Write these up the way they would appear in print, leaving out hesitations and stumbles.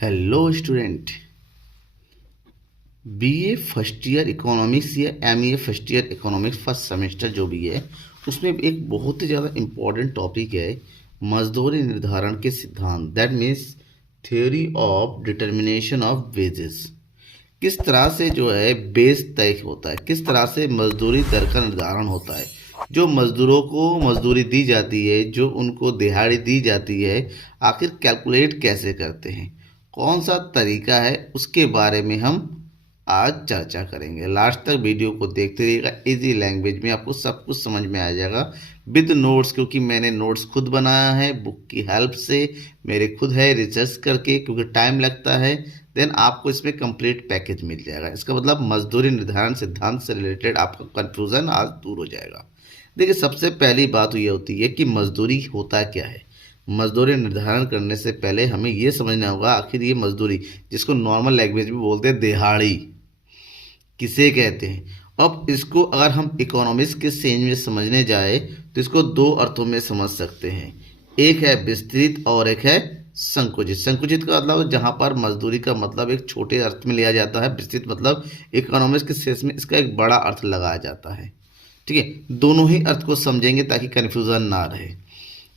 Hello student. BA first year economics या MA first year economics first semester जो भी है उसमें एक बहुत ही ज़्यादा इम्पोर्टेंट टॉपिक है मजदूरी निर्धारण के सिद्धांत, that means theory of determination of wages. किस तरह से जो है बेस तय होता है, किस तरह से मजदूरी दर का निर्धारण होता है, जो मजदूरों को मजदूरी दी जाती है, जो उनको दिहाड़ी दी जाती है, आखिर कैलकुलेट कैसे करते हैं, कौन सा तरीका है, उसके बारे में हम आज चर्चा करेंगे। लास्ट तक वीडियो को देखते रहिएगा, इजी लैंग्वेज में आपको सब कुछ समझ में आ जाएगा विद नोट्स, क्योंकि मैंने नोट्स खुद बनाया है बुक की हेल्प से, मेरे खुद है रिसर्च करके, क्योंकि टाइम लगता है। देन आपको इसमें कंप्लीट पैकेज मिल जाएगा। इसका मतलब मजदूरी निर्धारण सिद्धांत से रिलेटेड आपका कंफ्यूजन आज दूर हो जाएगा। देखिए, सबसे पहली बात ये होती है कि मजदूरी होता क्या है। मजदूरी निर्धारण करने से पहले हमें ये समझना होगा आखिर ये मजदूरी, जिसको नॉर्मल लैंग्वेज में बोलते हैं दिहाड़ी, किसे कहते हैं। अब इसको अगर हम इकोनॉमिक्स के सेंस में समझने जाए तो इसको दो अर्थों में समझ सकते हैं। एक है विस्तृत और एक है संकुचित। संकुचित का मतलब जहां पर मजदूरी का मतलब एक छोटे अर्थ में लिया जाता है, विस्तृत मतलब इकोनॉमिक्स के सेंस में इसका एक बड़ा अर्थ लगाया जाता है। ठीक है, दोनों ही अर्थ को समझेंगे ताकि कन्फ्यूजन ना रहे।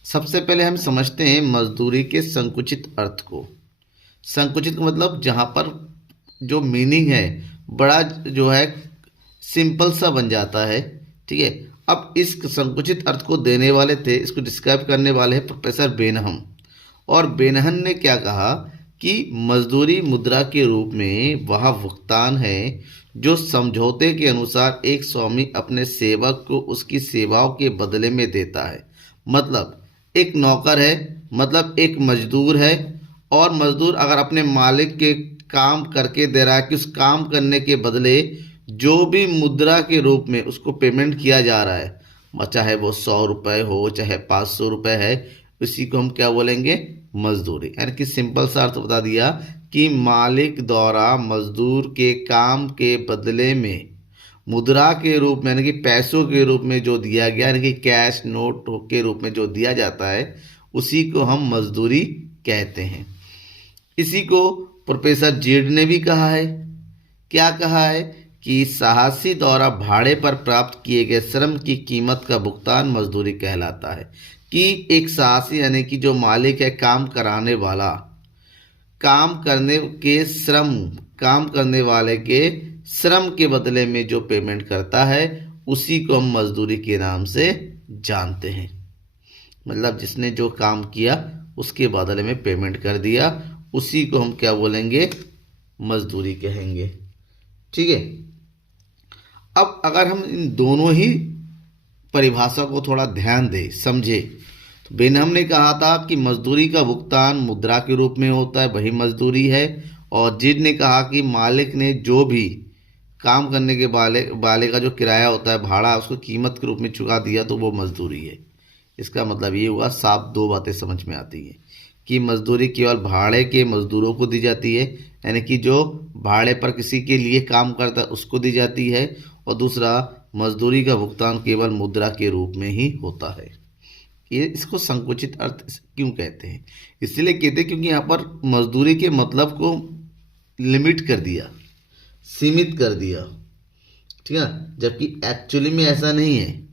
सबसे पहले हम समझते हैं मजदूरी के संकुचित अर्थ को। संकुचित का मतलब जहां पर जो मीनिंग है बड़ा जो है सिंपल सा बन जाता है। ठीक है, अब इस संकुचित अर्थ को देने वाले थे, इसको डिस्क्राइब करने वाले हैं प्रोफेसर बेनहम। और बेनहम ने क्या कहा कि मजदूरी मुद्रा के रूप में वह भुगतान है जो समझौते के अनुसार एक स्वामी अपने सेवक को उसकी सेवाओं के बदले में देता है। मतलब एक नौकर है, मतलब एक मजदूर है, और मजदूर अगर अपने मालिक के काम करके दे रहा है कि उस काम करने के बदले जो भी मुद्रा के रूप में उसको पेमेंट किया जा रहा है, चाहे वो 100 रुपये हो चाहे 500 रुपये है, उसी को हम क्या बोलेंगे, मजदूरी। यानी कि सिंपल सा अर्थ बता दिया कि मालिक द्वारा मजदूर के काम के बदले में मुद्रा के रूप में यानी कि पैसों के रूप में जो दिया गया, यानी कि कैश नोट के रूप में जो दिया जाता है, उसी को हम मजदूरी कहते हैं। इसी को प्रोफेसर जेड ने भी कहा है। क्या कहा है कि साहसी द्वारा भाड़े पर प्राप्त किए गए श्रम की कीमत का भुगतान मजदूरी कहलाता है। कि एक साहसी यानी कि जो मालिक है, काम कराने वाला, काम करने के श्रम, काम करने वाले के श्रम के बदले में जो पेमेंट करता है, उसी को हम मजदूरी के नाम से जानते हैं। मतलब जिसने जो काम किया उसके बदले में पेमेंट कर दिया, उसी को हम क्या बोलेंगे, मजदूरी कहेंगे। ठीक है, अब अगर हम इन दोनों ही परिभाषा को थोड़ा ध्यान दें, समझे, तो बेनहम ने कहा था कि मजदूरी का भुगतान मुद्रा के रूप में होता है, वही मजदूरी है। और जिड ने कहा कि मालिक ने जो भी काम करने के वाले का जो किराया होता है, भाड़ा, उसको कीमत के रूप में चुका दिया तो वो मजदूरी है। इसका मतलब ये हुआ, साफ दो बातें समझ में आती हैं कि मजदूरी केवल भाड़े के मजदूरों को दी जाती है, यानी कि जो भाड़े पर किसी के लिए काम करता है उसको दी जाती है। और दूसरा, मजदूरी का भुगतान केवल मुद्रा के रूप में ही होता है। ये इसको संकुचित अर्थ क्यों कहते हैं, इसलिए कहते हैं क्योंकि यहाँ पर मजदूरी के मतलब को लिमिट कर दिया, सीमित कर दिया। ठीक है, जबकि एक्चुअली में ऐसा नहीं है।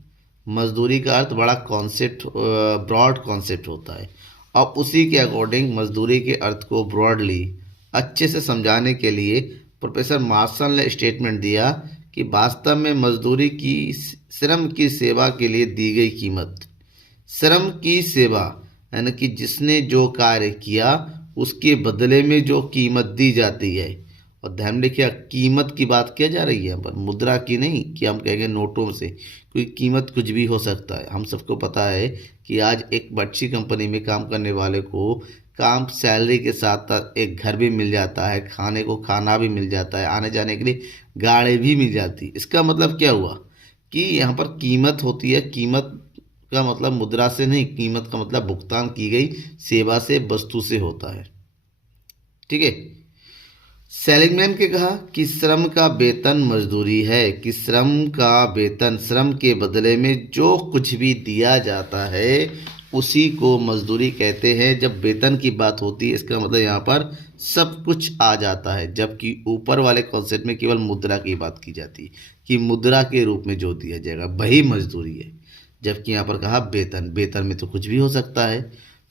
मजदूरी का अर्थ बड़ा कॉन्सेप्ट, ब्रॉड कॉन्सेप्ट होता है। अब उसी के अकॉर्डिंग मजदूरी के अर्थ को ब्रॉडली अच्छे से समझाने के लिए प्रोफेसर मार्शल ने स्टेटमेंट दिया कि वास्तव में मजदूरी की श्रम की सेवा के लिए दी गई कीमत, श्रम की सेवा यानी कि जिसने जो कार्य किया उसके बदले में जो कीमत दी जाती है। और ध्यान रखिए, कीमत की बात किया जा रही है यहाँ पर, मुद्रा की नहीं कि हम कहेंगे नोटों से, क्योंकि कीमत कुछ भी हो सकता है। हम सबको पता है कि आज एक अच्छी कंपनी में काम करने वाले को काम सैलरी के साथ साथ एक घर भी मिल जाता है, खाने को खाना भी मिल जाता है, आने जाने के लिए गाड़ी भी मिल जाती है। इसका मतलब क्या हुआ कि यहाँ पर कीमत होती है। कीमत का मतलब मुद्रा से नहीं, कीमत का मतलब भुगतान की गई सेवा से, वस्तु से होता है। ठीक है, सेलिगमैन के कहा कि श्रम का वेतन मजदूरी है, कि श्रम का वेतन, श्रम के बदले में जो कुछ भी दिया जाता है उसी को मजदूरी कहते हैं। जब वेतन की बात होती है इसका मतलब यहाँ पर सब कुछ आ जाता है, जबकि ऊपर वाले कॉन्सेप्ट में केवल मुद्रा की बात की जाती है कि मुद्रा के रूप में जो दिया जाएगा वही मजदूरी है। जबकि यहाँ पर कहा वेतन, वेतन में तो कुछ भी हो सकता है।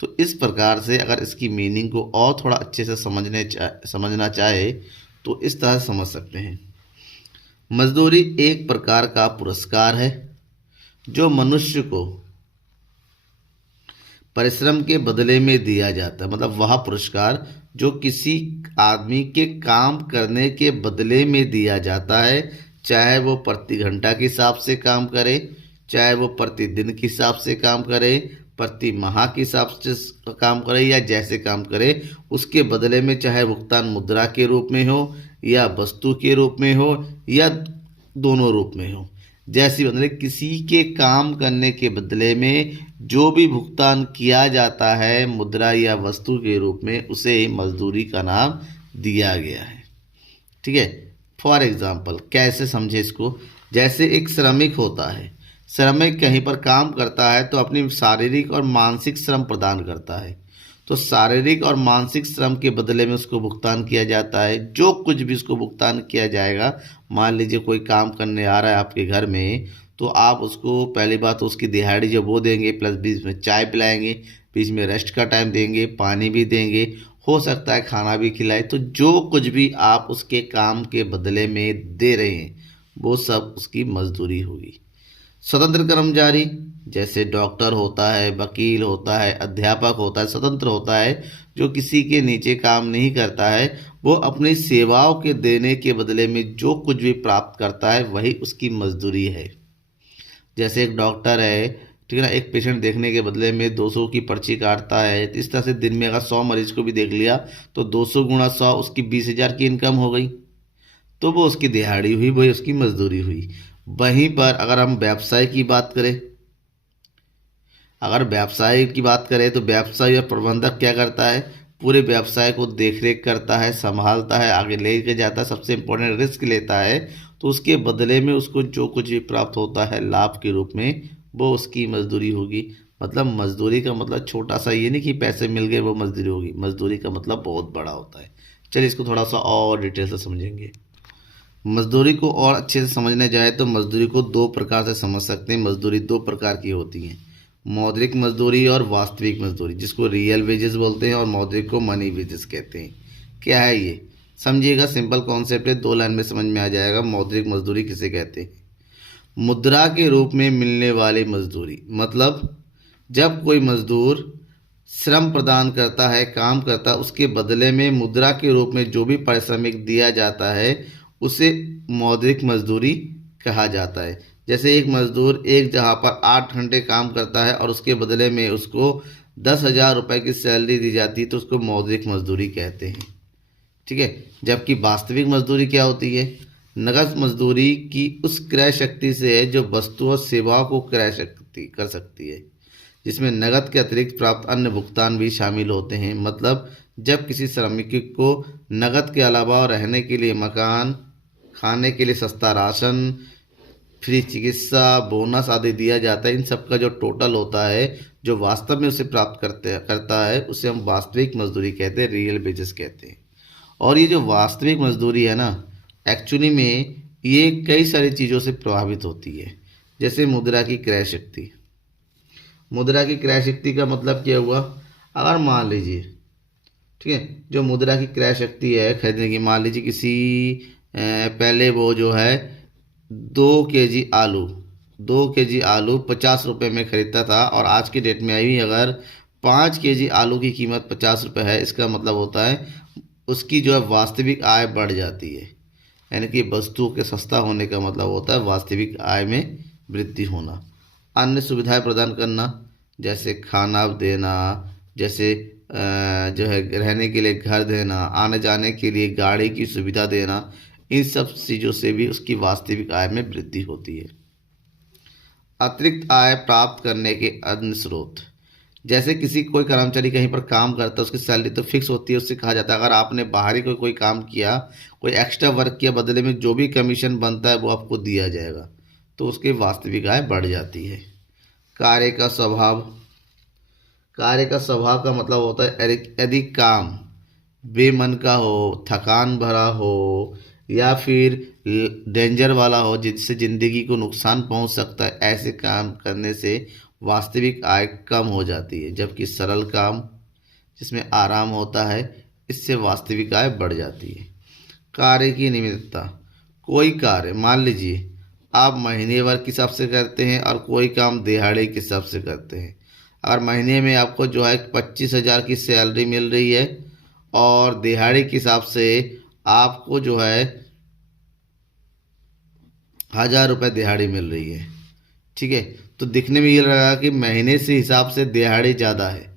तो इस प्रकार से अगर इसकी मीनिंग को और थोड़ा अच्छे से समझना चाहे तो इस तरह समझ सकते हैं। मजदूरी एक प्रकार का पुरस्कार है जो मनुष्य को परिश्रम के बदले में दिया जाता है। मतलब वह पुरस्कार जो किसी आदमी के काम करने के बदले में दिया जाता है, चाहे वो प्रति घंटा के हिसाब से काम करे, चाहे वो प्रतिदिन के हिसाब से काम करे, प्रति माह के हिसाब से काम करे या जैसे काम करे, उसके बदले में चाहे भुगतान मुद्रा के रूप में हो या वस्तु के रूप में हो या दोनों रूप में हो। जैसी मतलब किसी के काम करने के बदले में जो भी भुगतान किया जाता है मुद्रा या वस्तु के रूप में, उसे मजदूरी का नाम दिया गया है। ठीक है। फॉर एग्जाम्पल कैसे समझे इसको, जैसे एक श्रमिक होता है, श्रमिक कहीं पर काम करता है तो अपनी शारीरिक और मानसिक श्रम प्रदान करता है। तो शारीरिक और मानसिक श्रम के बदले में उसको भुगतान किया जाता है। जो कुछ भी उसको भुगतान किया जाएगा, मान लीजिए कोई काम करने आ रहा है आपके घर में, तो आप उसको पहली बात तो उसकी दिहाड़ी जो वो देंगे, प्लस बीच में चाय पिलाएंगे, बीच में रेस्ट का टाइम देंगे, पानी भी देंगे, हो सकता है खाना भी खिलाए। तो जो कुछ भी आप उसके काम के बदले में दे रहे हैं वो सब उसकी मजदूरी होगी। स्वतंत्र कर्मचारी जैसे डॉक्टर होता है, वकील होता है, अध्यापक होता है, स्वतंत्र होता है, जो किसी के नीचे काम नहीं करता है, वो अपनी सेवाओं के देने के बदले में जो कुछ भी प्राप्त करता है वही उसकी मजदूरी है। जैसे एक डॉक्टर है, ठीक है ना, एक पेशेंट देखने के बदले में 200 की पर्ची काटता है। तो इस तरह से दिन में अगर 100 मरीज को भी देख लिया तो 200 गुणा 100 उसकी 20,000 की इनकम हो गई। तो वो उसकी दिहाड़ी हुई, वही उसकी मजदूरी हुई। वहीं पर अगर हम व्यवसाय की बात करें, अगर व्यवसाय की बात करें तो व्यवसाय और प्रबंधक क्या करता है, पूरे व्यवसाय को देखरेख करता है, संभालता है, आगे ले के जाता है, सबसे इम्पोर्टेंट रिस्क लेता है। तो उसके बदले में उसको जो कुछ भी प्राप्त होता है लाभ के रूप में, वो उसकी मजदूरी होगी। मतलब मजदूरी का मतलब छोटा सा ये नहीं कि पैसे मिल गए वो मजदूरी होगी, मजदूरी का मतलब बहुत बड़ा होता है। चलिए इसको थोड़ा सा और डिटेल से समझेंगे। मजदूरी को और अच्छे से समझने जाए तो मजदूरी को दो प्रकार से समझ सकते हैं। मजदूरी दो प्रकार की होती हैं, मौद्रिक मजदूरी और वास्तविक मजदूरी, जिसको रियल वेजेस बोलते हैं और मौद्रिक को मनी वेजेस कहते हैं। क्या है ये समझिएगा, सिंपल कॉन्सेप्ट है, 2 लाइन में समझ में आ जाएगा। मौद्रिक मजदूरी किसे कहते हैं? मुद्रा के रूप में मिलने वाली मजदूरी, मतलब जब कोई मजदूर श्रम प्रदान करता है, काम करता है, उसके बदले में मुद्रा के रूप में जो भी पारिश्रमिक दिया जाता है उसे मौद्रिक मजदूरी कहा जाता है। जैसे एक मजदूर एक जगह पर 8 घंटे काम करता है और उसके बदले में उसको 10,000 रुपये की सैलरी दी जाती है, तो उसको मौद्रिक मजदूरी कहते हैं। ठीक है। जबकि वास्तविक मजदूरी क्या होती है? नगद मजदूरी की उस क्रय शक्ति से है जो वस्तु और सेवाओं को क्रय शक्ति कर सकती है, जिसमें नगद के अतिरिक्त प्राप्त अन्य भुगतान भी शामिल होते हैं। मतलब जब किसी श्रमिक को नगद के अलावा रहने के लिए मकान, खाने के लिए सस्ता राशन, फ्री चिकित्सा, बोनस आदि दिया जाता है, इन सब का जो टोटल होता है, जो वास्तव में उसे प्राप्त करता है, उसे हम वास्तविक मजदूरी कहते हैं, रियल वेजेस कहते हैं। और ये जो वास्तविक मजदूरी है ना, एक्चुअली में ये कई सारी चीज़ों से प्रभावित होती है। जैसे मुद्रा की क्रय शक्ति। मुद्रा की क्रय शक्ति का मतलब क्या हुआ? अगर मान लीजिए, ठीक है, जो मुद्रा की क्रय शक्ति है खरीदने की, मान लीजिए किसी पहले वो जो है 2 केजी आलू 50 रुपये में ख़रीदता था और आज के डेट में आई अगर 5 केजी आलू की कीमत 50 रुपये है, इसका मतलब होता है उसकी जो है वास्तविक आय बढ़ जाती है। यानी कि वस्तुओं के सस्ता होने का मतलब होता है वास्तविक आय में वृद्धि होना। अन्य सुविधाएं प्रदान करना, जैसे खाना देना, जैसे जो है रहने के लिए घर देना, आने जाने के लिए गाड़ी की सुविधा देना, इन सब चीज़ों से भी उसकी वास्तविक आय में वृद्धि होती है। अतिरिक्त आय प्राप्त करने के अन्य स्रोत, जैसे किसी कोई कर्मचारी कहीं पर काम करता है, उसकी सैलरी तो फिक्स होती है, उससे कहा जाता है अगर आपने बाहरी कोई काम किया, कोई एक्स्ट्रा वर्क किया, बदले में जो भी कमीशन बनता है वो आपको दिया जाएगा, तो उसकी वास्तविक आय बढ़ जाती है। कार्य का स्वभाव, कार्य का स्वभाव का मतलब होता है यदि काम बेमन का हो, थकान भरा हो या फिर डेंजर वाला हो जिससे ज़िंदगी को नुकसान पहुंच सकता है, ऐसे काम करने से वास्तविक आय कम हो जाती है। जबकि सरल काम जिसमें आराम होता है, इससे वास्तविक आय बढ़ जाती है। कार्य की नियमितता, कोई कार्य मान लीजिए आप महीने भर के हिसाब से करते हैं और कोई काम दिहाड़ी के हिसाब से करते हैं। अगर महीने में आपको जो है 25,000 की सैलरी मिल रही है और दिहाड़ी के हिसाब से आपको जो है 1,000 रुपये दिहाड़ी मिल रही है, ठीक है, तो दिखने में ये लगा कि महीने से हिसाब से दिहाड़ी ज़्यादा है।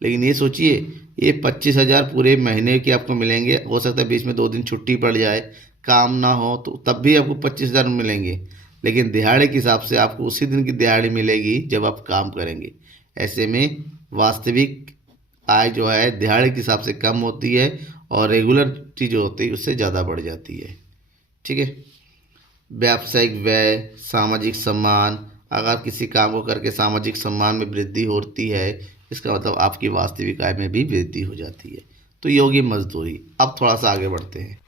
लेकिन ये सोचिए, ये 25,000 पूरे महीने के आपको मिलेंगे। हो सकता है बीच में 2 दिन छुट्टी पड़ जाए, काम ना हो, तो तब भी आपको 25,000 मिलेंगे। लेकिन दिहाड़ी के हिसाब से आपको उसी दिन की दिहाड़ी मिलेगी जब आप काम करेंगे। ऐसे में वास्तविक आय जो है दिहाड़ी के हिसाब से कम होती है और रेगुलरिटी जो होती है उससे ज़्यादा बढ़ जाती है, ठीक है। व्यावसायिक व्यय, सामाजिक सम्मान, अगर किसी काम को करके सामाजिक सम्मान में वृद्धि होती है, इसका मतलब आपकी वास्तविक आय में भी वृद्धि हो जाती है। तो ये होगी मजदूरी। अब थोड़ा सा आगे बढ़ते हैं।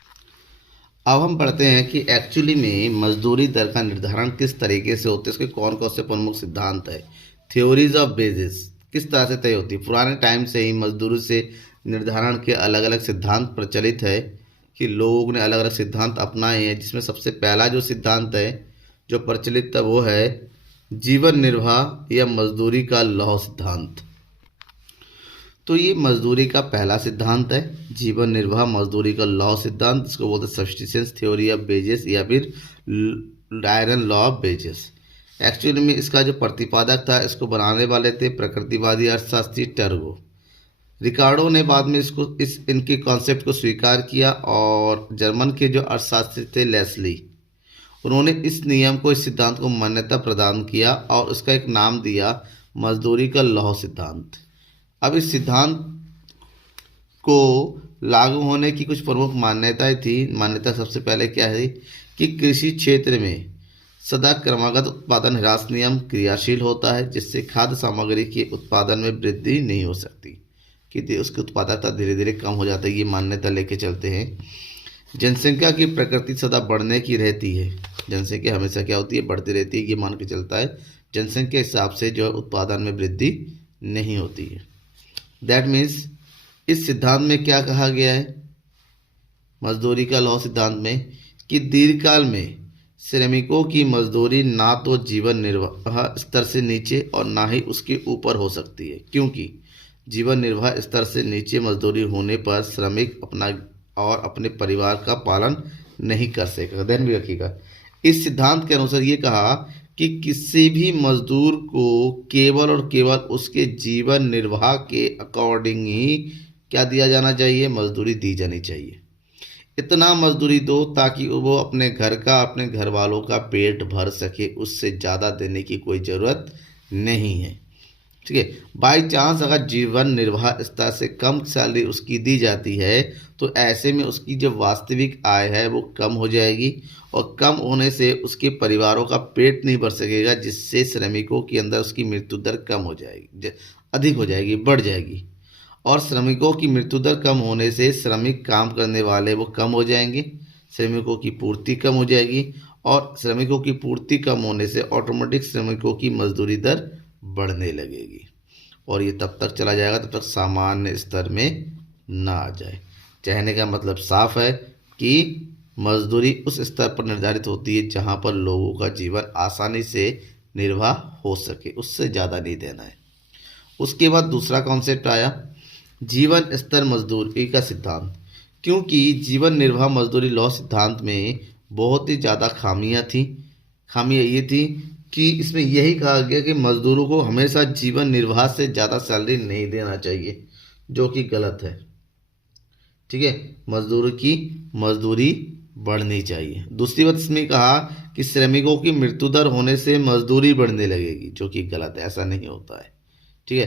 अब हम पढ़ते हैं कि एक्चुअली में मजदूरी दर का निर्धारण किस तरीके से होता है, इसके कौन कौन से प्रमुख सिद्धांत है। थ्योरीज ऑफ बेसिस किस तरह से तय होती है। पुराने टाइम से ही मजदूरी से निर्धारण के अलग अलग सिद्धांत प्रचलित है कि लोगों ने अलग अलग सिद्धांत अपनाए हैं, जिसमें सबसे पहला जो सिद्धांत है जो प्रचलित था वो है जीवन निर्वाह या मजदूरी का लौह सिद्धांत। तो ये मजदूरी का पहला सिद्धांत है, जीवन निर्वाह मजदूरी का लॉ सिद्धांत, इसको बोलते हैं सब्स्टिटेंस थ्योरी ऑफ वेजेस या फिर iron law of wages. Actually में इसका जो प्रतिपादक था, इसको बनाने वाले थे प्रकृतिवादी अर्थशास्त्री टर्गो। रिकार्डो ने बाद में इनके कॉन्सेप्ट को स्वीकार किया और जर्मन के जो अर्थशास्त्री थे लेस्ली, उन्होंने इस नियम को, इस सिद्धांत को मान्यता प्रदान किया और उसका एक नाम दिया मजदूरी का लौह सिद्धांत। अब इस सिद्धांत को लागू होने की कुछ प्रमुख मान्यताएं थी। मान्यता सबसे पहले क्या है कि कृषि क्षेत्र में सदा क्रमागत उत्पादन ह्रास नियम क्रियाशील होता है, जिससे खाद्य सामग्री के उत्पादन में वृद्धि नहीं हो सकती, कि उसकी उत्पादकता धीरे धीरे कम हो जाता है। ये मान्यता लेके चलते हैं। जनसंख्या की प्रकृति सदा बढ़ने की रहती है, जनसंख्या हमेशा क्या होती है, बढ़ती रहती है, ये मान के चलता है। जनसंख्या के हिसाब से जो उत्पादन में वृद्धि नहीं होती है। दैट मीन्स इस सिद्धांत में क्या कहा गया है, मजदूरी का लौह सिद्धांत में, कि दीर्घकाल में श्रमिकों की मजदूरी ना तो जीवन निर्वाह स्तर से नीचे और ना ही उसके ऊपर हो सकती है, क्योंकि जीवन निर्वाह स्तर से नीचे मजदूरी होने पर श्रमिक अपना और अपने परिवार का पालन नहीं कर सकेगा। ध्यान भी रखिएगा, इस सिद्धांत के अनुसार ये कहा कि किसी भी मजदूर को केवल और केवल उसके जीवन निर्वाह के अकॉर्डिंग ही क्या दिया जाना चाहिए, मजदूरी दी जानी चाहिए। इतना मजदूरी दो ताकि वो अपने घर का, अपने घर वालों का पेट भर सके, उससे ज़्यादा देने की कोई ज़रूरत नहीं है, ठीक है। बाई चांस अगर जीवन निर्वाह स्तर से कम सैलरी उसकी दी जाती है तो ऐसे में उसकी जो वास्तविक आय है वो कम हो जाएगी और कम होने से उसके परिवारों का पेट नहीं भर सकेगा, जिससे श्रमिकों के अंदर उसकी मृत्यु दर कम हो जाएगी, अधिक हो जाएगी, बढ़ जाएगी। और श्रमिकों की मृत्यु दर कम होने से श्रमिक काम करने वाले वो कम हो जाएंगे, श्रमिकों की पूर्ति कम हो जाएगी और श्रमिकों की पूर्ति कम होने से ऑटोमेटिक श्रमिकों की मजदूरी दर बढ़ने लगेगी और ये तब तक चला जाएगा तब तक सामान्य स्तर में ना आ जाए। कहने का मतलब साफ है कि मजदूरी उस स्तर पर निर्धारित होती है जहाँ पर लोगों का जीवन आसानी से निर्वाह हो सके, उससे ज़्यादा नहीं देना है। उसके बाद दूसरा कॉन्सेप्ट आया जीवन स्तर मजदूरी का सिद्धांत। क्योंकि जीवन निर्वाह मजदूरी लॉ सिद्धांत में बहुत ही ज़्यादा खामियां थी। खामियां ये थी कि इसमें यही कहा गया कि मजदूरों को हमेशा जीवन निर्वाह से ज़्यादा सैलरी नहीं देना चाहिए, जो कि गलत है, ठीक है। मजदूरों की मजदूरी बढ़नी चाहिए। दूसरी बात इसमें कहा कि श्रमिकों की मृत्यु दर होने से मजदूरी बढ़ने लगेगी, जो कि गलत है, ऐसा नहीं होता है, ठीक है।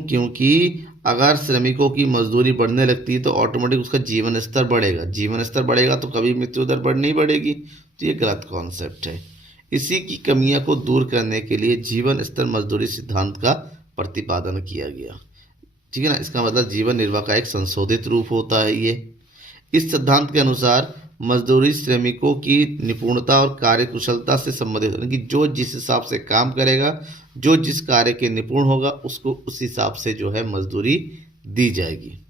क्योंकि अगर श्रमिकों की मजदूरी बढ़ने लगती है तो ऑटोमेटिक उसका जीवन स्तर बढ़ेगा, जीवन स्तर बढ़ेगा तो कभी मृत्यु दर नहीं बढ़ेगी, तो ये गलत कॉन्सेप्ट है। इसी की कमियां को दूर करने के लिए जीवन स्तर मजदूरी सिद्धांत का प्रतिपादन किया गया। ठीक है ना, इसका मतलब जीवन निर्वाह का एक संशोधित रूप होता है ये। इस सिद्धांत के अनुसार मजदूरी श्रमिकों की निपुणता और कार्यकुशलता से संबंधित है, कि जो जिस हिसाब से काम करेगा, जो जिस कार्य के निपुण होगा, उसको उस हिसाब से जो है मजदूरी दी जाएगी।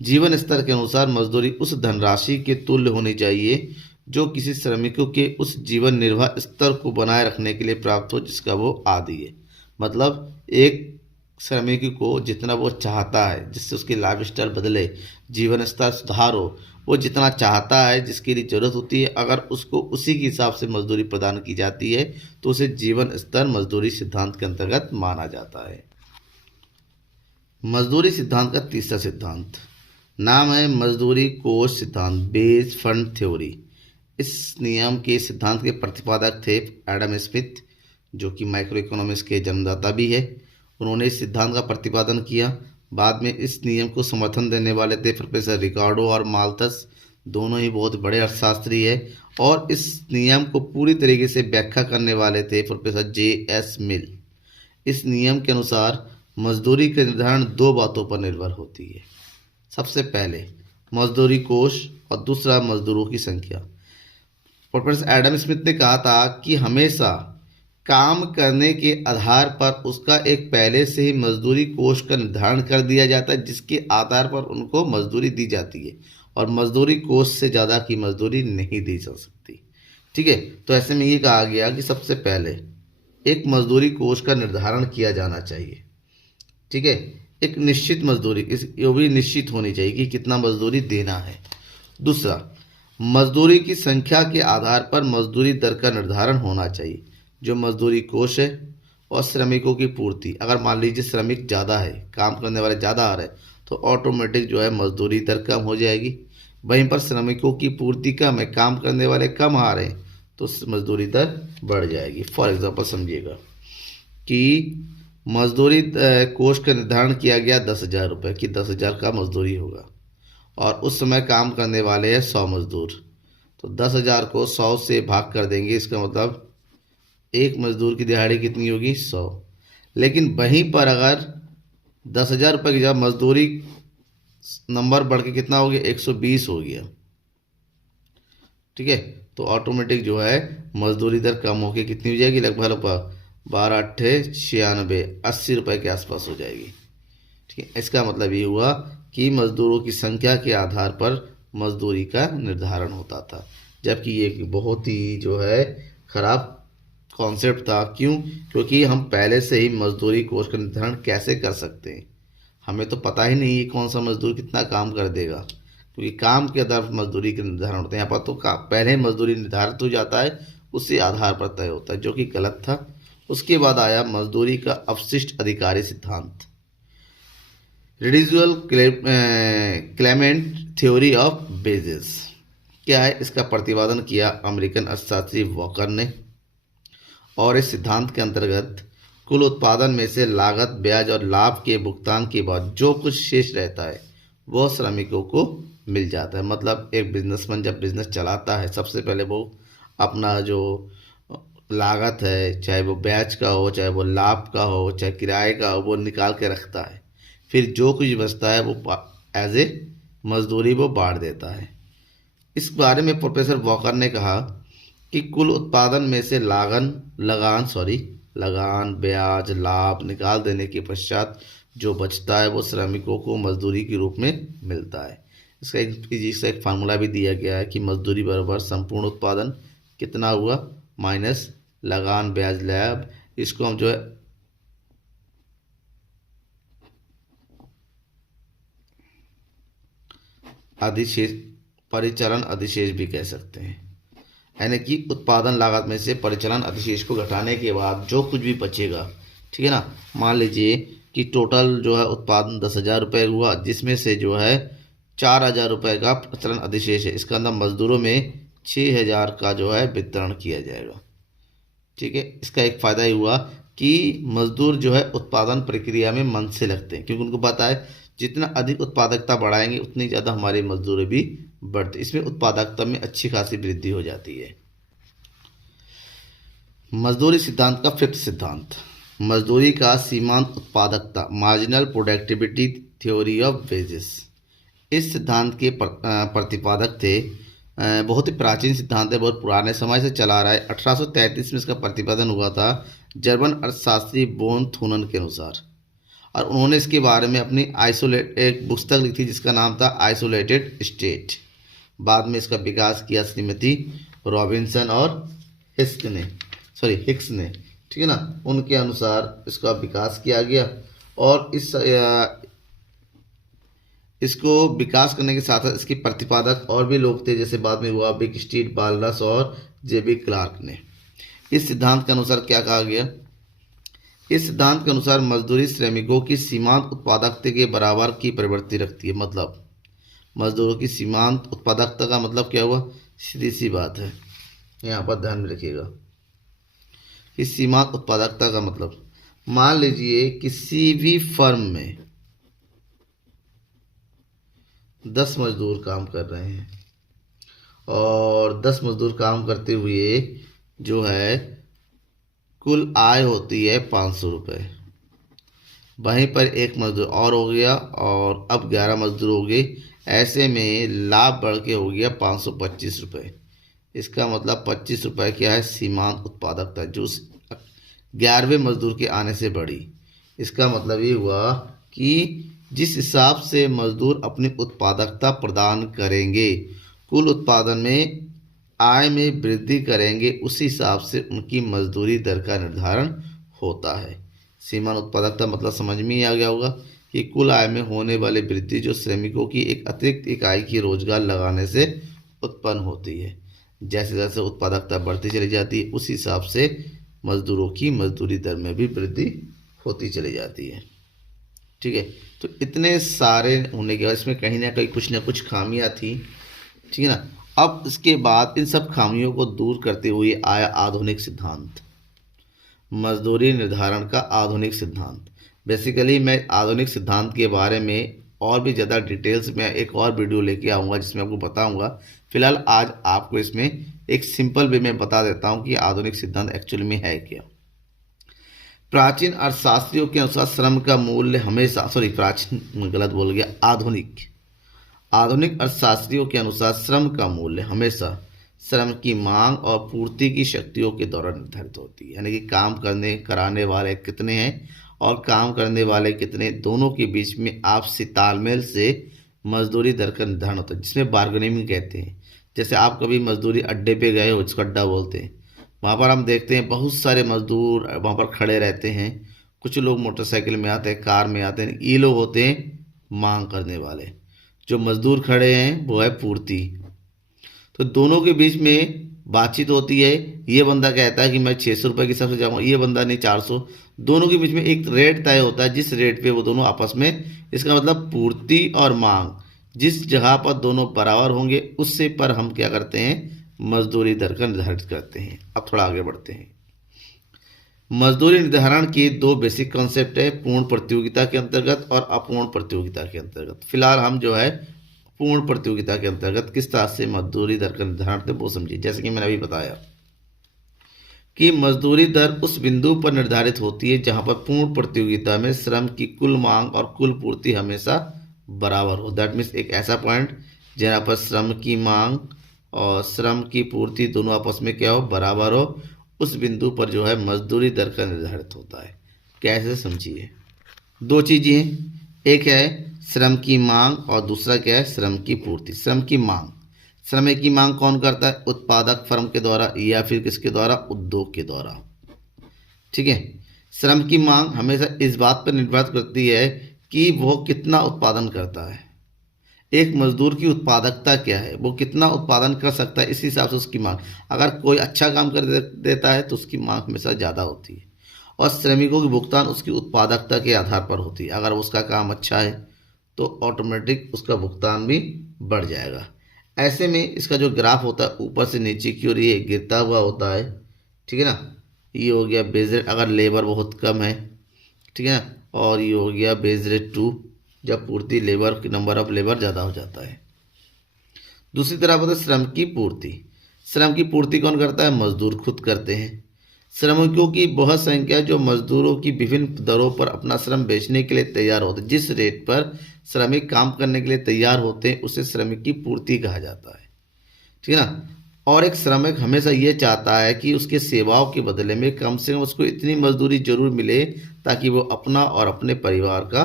जीवन स्तर के अनुसार मजदूरी उस धनराशि के तुल्य होनी चाहिए जो किसी श्रमिकों के उस जीवन निर्वाह स्तर को बनाए रखने के लिए प्राप्त हो जिसका वो आदी है। मतलब एक श्रमिक को जितना वो चाहता है, जिससे उसकी लाइफ स्टाइल बदले, जीवन स्तर सुधार हो, वो जितना चाहता है, जिसके लिए ज़रूरत होती है, अगर उसको उसी के हिसाब से मजदूरी प्रदान की जाती है तो उसे जीवन स्तर मजदूरी सिद्धांत के अंतर्गत माना जाता है। मजदूरी सिद्धांत का तीसरा सिद्धांत नाम है मजदूरी कोष सिद्धांत, बेस फंड थ्योरी। इस नियम के सिद्धांत के प्रतिपादक थे एडम स्मिथ, जो कि माइक्रो इकोनॉमिक्स के जन्मदाता भी है। उन्होंने इस सिद्धांत का प्रतिपादन किया। बाद में इस नियम को समर्थन देने वाले थे प्रोफेसर रिकार्डो और माल्थस, दोनों ही बहुत बड़े अर्थशास्त्री है। और इस नियम को पूरी तरीके से व्याख्या करने वाले थे प्रोफेसर J.S. मिल। इस नियम के अनुसार मजदूरी का निर्धारण दो बातों पर निर्भर होती है। सबसे पहले मजदूरी कोष और दूसरा मजदूरों की संख्या। प्रोफेसर एडम स्मिथ ने कहा था कि हमेशा काम करने के आधार पर उसका एक पहले से ही मजदूरी कोष का निर्धारण कर दिया जाता है, जिसके आधार पर उनको मजदूरी दी जाती है, और मजदूरी कोष से ज़्यादा की मजदूरी नहीं दी जा सकती। ठीक है, तो ऐसे में ये कहा गया कि सबसे पहले एक मजदूरी कोष का निर्धारण किया जाना चाहिए। ठीक है, एक निश्चित मजदूरी, ये भी निश्चित होनी चाहिए कि कितना मजदूरी देना है। दूसरा, मजदूरी की संख्या के आधार पर मजदूरी दर का निर्धारण होना चाहिए। जो मजदूरी कोष है और श्रमिकों की पूर्ति, अगर मान लीजिए श्रमिक ज़्यादा है, काम करने वाले ज़्यादा आ रहे हैं, तो ऑटोमेटिक जो है मजदूरी दर कम हो जाएगी। वहीं पर श्रमिकों की पूर्ति कम है, काम करने वाले कम आ रहे हैं, तो मजदूरी दर बढ़ जाएगी। फॉर एग्जांपल समझिएगा कि मजदूरी कोष का निर्धारण किया गया 10,000 रुपये की, 10,000 का मजदूरी होगा, और उस समय काम करने वाले हैं 100 मजदूर, तो 10,000 को 100 से भाग कर देंगे। इसका मतलब एक मजदूर की दिहाड़ी कितनी होगी? 100। लेकिन वहीं पर अगर 10,000 रुपये की जगह मजदूरी नंबर बढ़ के कितना हो गया? 120 हो गया। ठीक है, तो ऑटोमेटिक जो है मजदूरी दर कम होकर कितनी हो जाएगी? लगभग 12 अट्ठे 96, 80 रुपये के आसपास हो जाएगी। ठीक है, इसका मतलब ये हुआ कि मजदूरों की संख्या के आधार पर मजदूरी का निर्धारण होता था, जबकि ये बहुत ही जो है खराब कॉन्सेप्ट था। क्यों? क्योंकि हम पहले से ही मजदूरी कोष का निर्धारण कैसे कर सकते हैं? हमें तो पता ही नहीं है कौन सा मजदूर कितना काम कर देगा, क्योंकि काम के आधार पर मजदूरी के निर्धारण होते हैं। यहाँ पर तो पहले ही मजदूरी निर्धारित हो जाता है, उसी आधार पर तय होता है, जो कि गलत था। उसके बाद आया मजदूरी का अवशिष्ट अधिकारी सिद्धांत, रेडिजुअल क्लेमेंट थ्योरी ऑफ वेजेस। क्या है? इसका प्रतिपादन किया अमेरिकन अर्थशास्त्री वॉकर ने, और इस सिद्धांत के अंतर्गत कुल उत्पादन में से लागत, ब्याज और लाभ के भुगतान के बाद जो कुछ शेष रहता है वह श्रमिकों को मिल जाता है। मतलब एक बिजनेसमैन जब बिजनेस चलाता है, सबसे पहले वो अपना जो लागत है, चाहे वो ब्याज का हो, चाहे वो लाभ का हो, चाहे किराए का हो, वो निकाल के रखता है। फिर जो कुछ बचता है वो एज ए मजदूरी वो बांट देता है। इस बारे में प्रोफेसर वॉकर ने कहा कि कुल उत्पादन में से लगान, ब्याज, लाभ निकाल देने के पश्चात जो बचता है वो श्रमिकों को मजदूरी के रूप में मिलता है। इसका एक फार्मूला भी दिया गया है कि मजदूरी बराबर संपूर्ण उत्पादन कितना हुआ माइनस लगान, ब्याज, लाभ। इसको हम जो है अधिशेष, परिचालन अधिशेष भी कह सकते हैं। यानी कि उत्पादन लागत में से परिचालन अधिशेष को घटाने के बाद जो कुछ भी बचेगा, ठीक है ना, मान लीजिए कि टोटल जो है उत्पादन 10,000 रुपये हुआ, जिसमें से जो है 4,000 रुपये का परिचालन अधिशेष है। इसका अंदर मजदूरों में 6,000 का जो है वितरण किया जाएगा। ठीक है, इसका एक फ़ायदा ये हुआ कि मजदूर जो है उत्पादन प्रक्रिया में मन से लगते हैं, क्योंकि उनको पता है जितना अधिक उत्पादकता बढ़ाएंगे उतनी ज़्यादा हमारी मजदूरी भी बढ़ती, इसमें उत्पादकता में अच्छी खासी वृद्धि हो जाती है। मजदूरी सिद्धांत का फिफ्थ सिद्धांत, मजदूरी का सीमांत उत्पादकता, marginal productivity theory of wages. इस सिद्धांत के प्रतिपादक थे, बहुत ही प्राचीन सिद्धांत है, बहुत पुराने समय से चला आ रहा है। 1833 में इसका प्रतिपादन हुआ था जर्मन अर्थशास्त्री बोन थूनन के अनुसार, और उन्होंने इसके बारे में अपनी एक पुस्तक लिखी जिसका नाम था आइसोलेटेड स्टेट। बाद में इसका विकास किया श्रीमती रॉबिन्सन और हिक्स ने, ठीक है ना, उनके अनुसार इसका विकास किया गया। और इसको विकास करने के साथ साथ इसके प्रतिपादक और भी लोग थे, जैसे बाद में हुआ बिग स्ट्रीट बाल्डस और जेबी क्लार्क ने। इस सिद्धांत के अनुसार क्या कहा गया? इस सिद्धांत के अनुसार मजदूरी श्रमिकों की सीमांत उत्पादकता के बराबर की प्रवृत्ति रखती है। मतलब मजदूरों की सीमांत उत्पादकता का मतलब क्या हुआ? सीधी सी बात है, यहाँ पर ध्यान में रखिएगा। इस सीमांत उत्पादकता का मतलब, मान लीजिए किसी भी फर्म में 10 मजदूर काम कर रहे हैं और 10 मजदूर काम करते हुए जो है कुल आय होती है 500 रुपये। वहीं पर एक मजदूर और हो गया और अब 11 मजदूर हो गए, ऐसे में लाभ बढ़ के हो गया 525 रुपये। इसका मतलब 25 रुपये क्या है? सीमांत उत्पादकता, जो 11वें मजदूर के आने से बढ़ी। इसका मतलब ये हुआ कि जिस हिसाब से मजदूर अपनी उत्पादकता प्रदान करेंगे, कुल उत्पादन में आय में वृद्धि करेंगे, उसी हिसाब से उनकी मजदूरी दर का निर्धारण होता है। सीमांत उत्पादकता मतलब समझ में ही आ गया होगा कि कुल आय में होने वाली वृद्धि जो श्रमिकों की एक अतिरिक्त इकाई की रोजगार लगाने से उत्पन्न होती है। जैसे जैसे उत्पादकता बढ़ती चली जाती है, उसी हिसाब से मजदूरों की मजदूरी दर में भी वृद्धि होती चली जाती है। ठीक है, तो इतने सारे होने के बाद इसमें कहीं ना कहीं कुछ ना कुछ खामियां थी, ठीक है ना। अब इसके बाद इन सब खामियों को दूर करते हुए आया आधुनिक सिद्धांत, मजदूरी निर्धारण का आधुनिक सिद्धांत। बेसिकली मैं आधुनिक सिद्धांत के बारे में और भी ज़्यादा डिटेल्स में एक और वीडियो लेके आऊँगा जिसमें आपको बताऊँगा। फिलहाल आज आपको इसमें एक सिंपल वे में बता देता हूँ कि आधुनिक सिद्धांत एक्चुअली में है क्या। प्राचीन अर्थशास्त्रियों के अनुसार श्रम का मूल्य हमेशा, प्राचीन गलत बोल गया, आधुनिक अर्थशास्त्रियों के अनुसार श्रम का मूल्य हमेशा श्रम की मांग और पूर्ति की शक्तियों के द्वारा निर्धारित होती है। यानी कि काम कराने वाले कितने हैं और काम करने वाले कितने, दोनों के बीच में आपसी तालमेल से मजदूरी दर का निर्धारण होता है, जिसमें बार्गेनिंग कहते हैं। जैसे आप कभी मजदूरी अड्डे पे गए हो, जिसको अड्डा बोलते हैं, वहाँ पर हम देखते हैं बहुत सारे मजदूर वहाँ पर खड़े रहते हैं। कुछ लोग मोटरसाइकिल में आते हैं, कार में आते हैं, ये लोग होते हैं मांग करने वाले। जो मजदूर खड़े हैं वो है पूर्ति। तो दोनों के बीच में बातचीत होती है। ये बंदा कहता है कि मैं 600 रुपये के हिसाब से जाऊँगा, ये बंदा नहीं 400। दोनों के बीच में एक रेट तय होता है, जिस रेट पे वो दोनों आपस में, इसका मतलब पूर्ति और मांग जिस जगह पर दोनों बराबर होंगे उससे पर हम क्या करते हैं, मजदूरी दर का निर्धारित करते हैं। अब थोड़ा आगे बढ़ते हैं। मजदूरी निर्धारण के दो बेसिक कॉन्सेप्ट है, पूर्ण प्रतियोगिता के अंतर्गत और अपूर्ण प्रतियोगिता के अंतर्गत। फिलहाल हम जो है पूर्ण प्रतियोगिता के अंतर्गत किस तरह से मजदूरी दर का निर्धारण करते हैं वो समझिए। जैसे कि मैंने अभी बताया कि मजदूरी दर उस बिंदु पर निर्धारित होती है जहां पर पूर्ण प्रतियोगिता में श्रम की कुल मांग और कुल पूर्ति हमेशा बराबर हो। दैट मीन्स एक ऐसा पॉइंट जहां पर श्रम की मांग और श्रम की पूर्ति दोनों आपस में क्या हो, बराबर हो। उस बिंदु पर जो है मजदूरी दर का निर्धारित होता है। कैसे समझिए, दो चीजें हैं, एक है श्रम की मांग और दूसरा क्या है, श्रम की पूर्ति। श्रम की मांग कौन करता है, उत्पादक फर्म के द्वारा या फिर किसके द्वारा, उद्योग के द्वारा। ठीक है, श्रम की मांग हमेशा इस बात पर निर्भर करती है कि वो कितना उत्पादन करता है। एक मजदूर की उत्पादकता क्या है, वो कितना उत्पादन कर सकता है, इस हिसाब से उसकी मांग। अगर कोई अच्छा काम कर देता है तो उसकी मांग हमेशा ज़्यादा होती है, और श्रमिकों की भुगतान उसकी उत्पादकता के आधार पर होती है। अगर उसका काम अच्छा है तो ऑटोमेटिक उसका भुगतान भी बढ़ जाएगा। ऐसे में इसका जो ग्राफ होता है ऊपर से नीचे की ओर ये गिरता हुआ होता है। ठीक है ना, ये हो गया बेस रेट अगर लेबर बहुत कम है, ठीक है ना, और ये हो गया बेस रेट 2 जब पूर्ति लेबर की नंबर ऑफ लेबर ज़्यादा हो जाता है। दूसरी तरफ होता है श्रम की पूर्ति। श्रम की पूर्ति कौन करता है, मजदूर खुद करते हैं। श्रमिकों की वह संख्या जो मजदूरों की विभिन्न दरों पर अपना श्रम बेचने के लिए तैयार होते हैं। जिस रेट पर श्रमिक काम करने के लिए तैयार होते हैं उसे श्रमिक की पूर्ति कहा जाता है, ठीक है ना। और एक श्रमिक हमेशा ये चाहता है कि उसके सेवाओं के बदले में कम से कम उसको इतनी मजदूरी जरूर मिले ताकि वो अपना और अपने परिवार का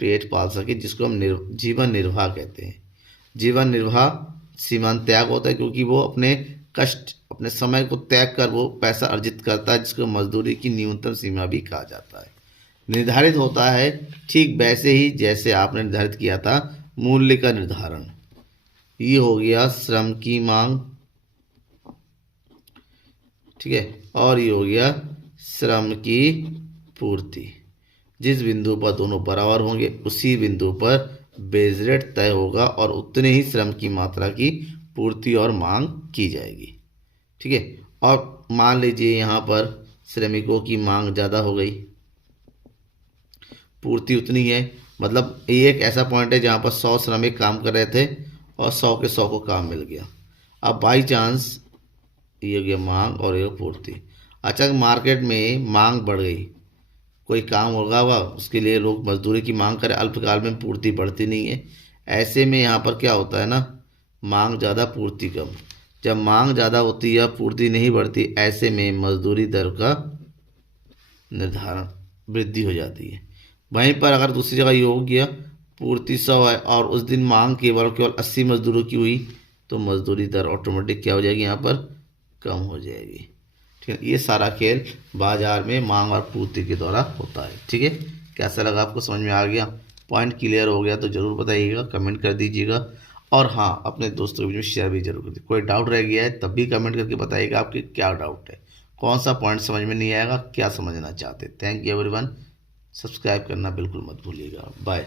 पेट पाल सके, जिसको हम जीवन निर्वाह कहते हैं। जीवन निर्वाह सीमांत त्याग होता है, क्योंकि वो अपने कष्ट, अपने समय को त्याग कर वो पैसा अर्जित करता है, जिसको मजदूरी की न्यूनतम सीमा भी कहा जाता है। निर्धारित होता है ठीक वैसे ही जैसे आपने निर्धारित किया था मूल्य का निर्धारण। ये हो गया श्रम की मांग, ठीक है, और ये हो गया श्रम की पूर्ति। जिस बिंदु पर दोनों बराबर होंगे उसी बिंदु पर बेस रेट तय होगा और उतने ही श्रम की मात्रा की पूर्ति और मांग की जाएगी, ठीक है। और मान लीजिए यहाँ पर श्रमिकों की मांग ज़्यादा हो गई, पूर्ति उतनी है, मतलब ये एक ऐसा पॉइंट है जहाँ पर 100 श्रमिक काम कर रहे थे और 100 के 100 को काम मिल गया। अब बाई चांस ये हो गया मांग और ये पूर्ति, अचानक मार्केट में मांग बढ़ गई, कोई काम होगा हुआ उसके लिए लोग मजदूरी की मांग करें, अल्पकाल में पूर्ति बढ़ती नहीं है। ऐसे में यहाँ पर क्या होता है ना, मांग ज़्यादा पूर्ति कम। जब मांग ज़्यादा होती है पूर्ति नहीं बढ़ती, ऐसे में मजदूरी दर का निर्धारण वृद्धि हो जाती है। वहीं पर अगर दूसरी जगह ये हो गया पूर्ति 100 है और उस दिन मांग केवल 80 मजदूरों की हुई तो मजदूरी दर ऑटोमेटिक क्या हो जाएगी, यहाँ पर कम हो जाएगी, ठीक है। ये सारा खेल बाजार में मांग और पूर्ति के द्वारा होता है, ठीक है। कैसा लगा आपको, समझ में आ गया, पॉइंट क्लियर हो गया तो ज़रूर बताइएगा, कमेंट कर दीजिएगा। और हाँ, अपने दोस्तों के बीच में शेयर भी जरूर कर दीजिए। कोई डाउट रह गया है तब भी कमेंट करके बताइएगा आपके क्या डाउट है, कौन सा पॉइंट समझ में नहीं आएगा, क्या समझना चाहते। थैंक यू एवरीवन, सब्सक्राइब करना बिल्कुल मत भूलिएगा। बाय।